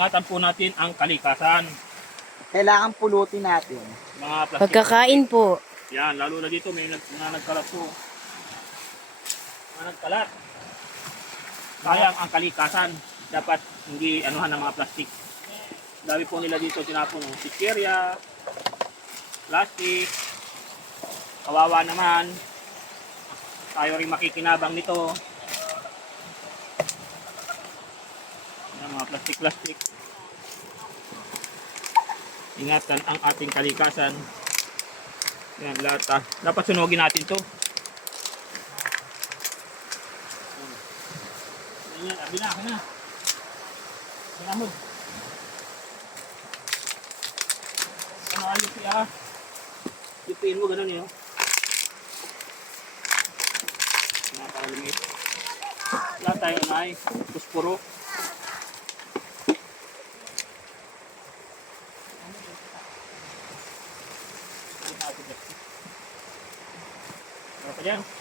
Ingatan po natin ang kalikasan. Kailangan pulutin natin. Mga plastic. Pagkakain po. Yan, lalo na dito may mga nagkalat po. Mga nagkalat. Sayang ang kalikasan. Dapat hindi anuhan ng mga plastic. Dami po nila dito tinapon ng sikerya, plastic. Kawawa naman. Tayo rin makikinabang nito. Yan, mga plastic. Ingatan ang ating kalikasan. Yan, lahat. Dapat sunugin natin to. Yan, abi na. Sinamod. Ano ayos siya? Ipin mo, ganun yun. Napakalimit. Lahat tayo na ay puspuro. Ano pa dyan?